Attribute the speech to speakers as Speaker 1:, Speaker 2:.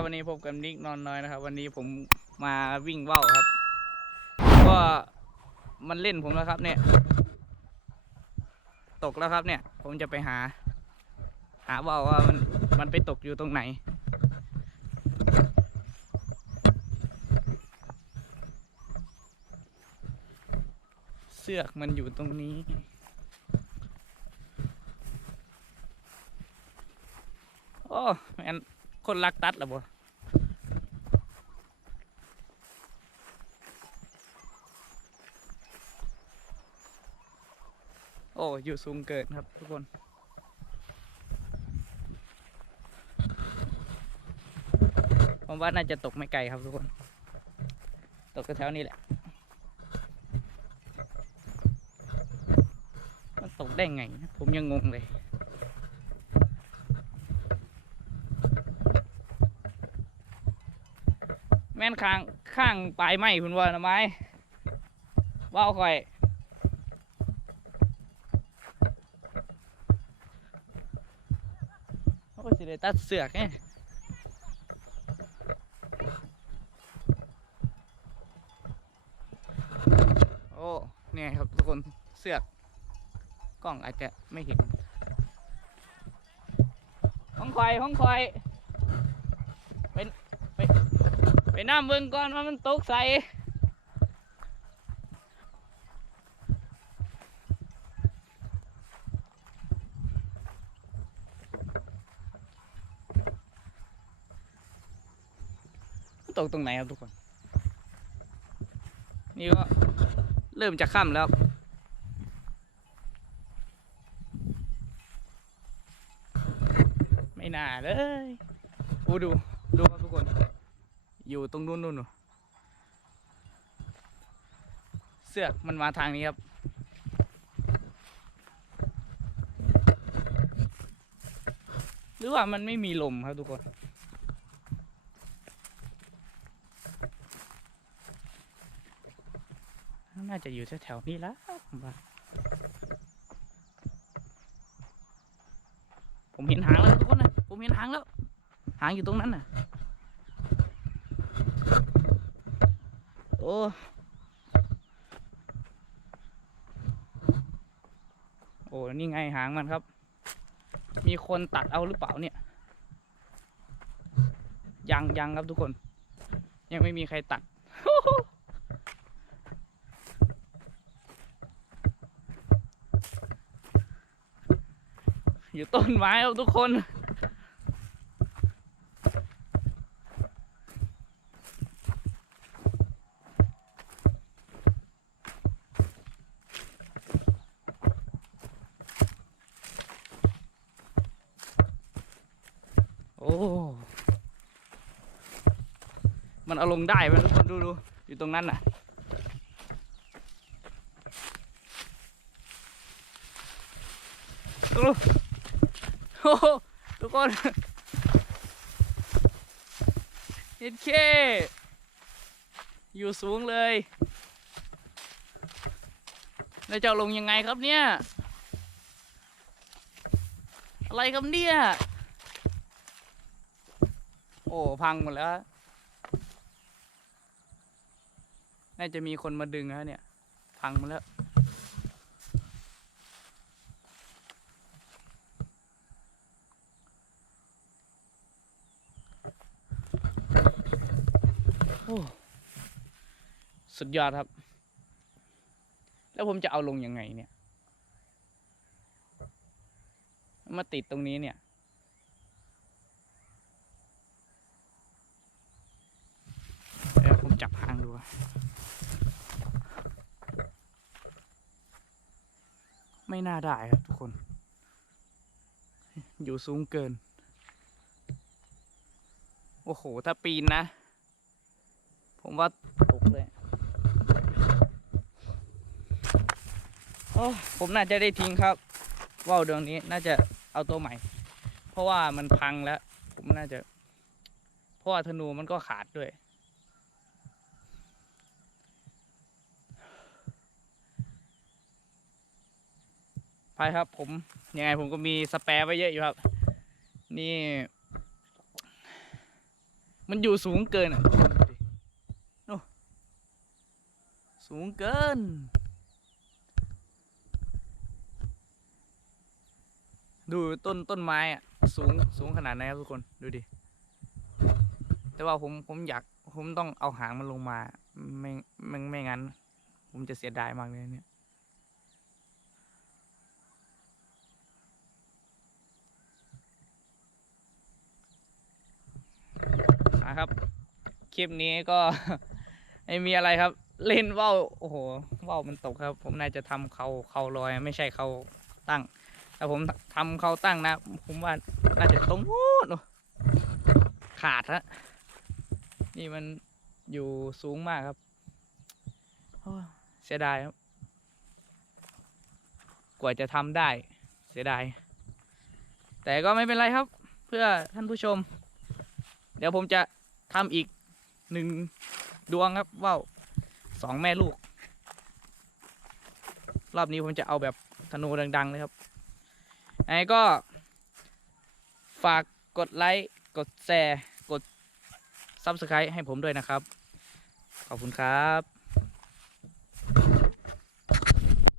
Speaker 1: ครับวันนี้พบกับนิกนอนน้อยนะครับ วันนี้ผมมาวิ่งว่าวครับ ก็มันเล่นผมแล้วครับ เนี่ย ตกแล้วครับเนี่ย ผมจะไปหา หาว่าวว่ามันมันไปตกอยู่ตรงไหน เสือกมันอยู่ตรงนี้โอ้ คนรักตัดเหรอบ่โอ้ อยู่สูงเกินครับทุกคนผมว่าน่าจะตกไม่ไกลครับทุกคน ตกแถวนี้แหละ มันตกได้ไง ผมยังงงเลย แม่นข้างข้างปลายไม้คุณว่านะไม้ว่าวคอยโอ้ยสิได้ตัดเสือกไงโอ้เนี่ยครับทุกคนเสือกกล้องอาจจะไม่เห็นห้องคอยห้องคอยไปไป ไปน้ำเบิ่งก่อนว่ามันตกใส่มันตกตรงไหนครับทุกคน นี่ก็เริ่มจะค่ำแล้วไม่น่าเลยโอ้ดู ดูครับทุกคน อยู่ตรงนู้นนู่นเสือกมันมาทางนี้ครับ หรือว่ามันไม่มีลมครับทุกคน น่าจะอยู่แถวๆนี้แล้วผมว่าผมเห็นหางแล้วทุกคนนะผมเห็นหางแล้ว หางอยู่ตรงนั้นน่ะ โอ้โอ้นี่ไงหางมันครับ มีคนตัดเอาหรือเปล่าเนี่ย ยังยังครับทุกคน ยังไม่มีใครตัด อยู่ต้นไม้ครับทุกคน โอ้ มันเอาลงได้ไหมทุกคนดูดูอยู่ตรงนั้นน่ะ ดูโอ้โหทุกคนเฮ็ดเค อยู่สูงเลยแล้วจะลงยังไงครับเนี่ย อะไรครับเนี่ย โอ้พังหมดแล้ว น่าจะมีคนมาดึงแล้วเนี่ย พังหมดแล้ว โอ้ สุดยอดครับ แล้วผมจะเอาลงยังไงเนี่ย มาติดตรงนี้เนี่ย เดี๋ยวผม จับหางดูไม่น่าได้ครับทุกคน อยู่สูงเกิน โอ้โห ถ้าปีนนะ ผมว่าตกเลยโอ้ผมน่าจะได้ทิ้งครับ ว่าวดวงนี้น่าจะเอาตัวใหม่ เพราะว่ามันพังแล้ว ผมน่าจะ เพราะว่าธนูมันก็ขาดด้วย ไปครับ ผมยังไงผมก็มีสแปร์ไว้เยอะอยู่ครับ นี่ มันอยู่สูงเกินอะดูดิโอ้สูงเกิน ดูต้นต้นไม้อะ สูงสูงขนาดไหนครับทุกคนดูดิ แต่ว่าผมผมอยากผมต้องเอาหางมันลงมา ไม่ไม่ไม่งั้น ผมจะเสียดายมากเลยเนี่ย นะครับ คลิปนี้ก็ไม่มีอะไรครับ เล่นว่าวโอ้โหว่าวมันตกครับ ผมน่าจะทำเขาเขาลอยไม่ใช่เขาตั้ง แต่ผมทำเขาตั้งนะ ผมว่าน่าจะตรงโน้นโอ้ขาดฮะนี่มันอยู่สูงมากครับเสียดายครับ กว่าจะทำได้ เสียดาย แต่ก็ไม่เป็นไรครับ เพื่อท่านผู้ชม เดี๋ยวผมจะ ทำอีกหนึ่งดวงครับว่าวสองแม่ลูก รอบนี้ผมจะเอาแบบธนูดังๆเลยครับไอ้ก็ฝากกดไลค์ กดแชร์ กดซับสไครต์ให้ผมด้วยนะครับ ขอบคุณครับ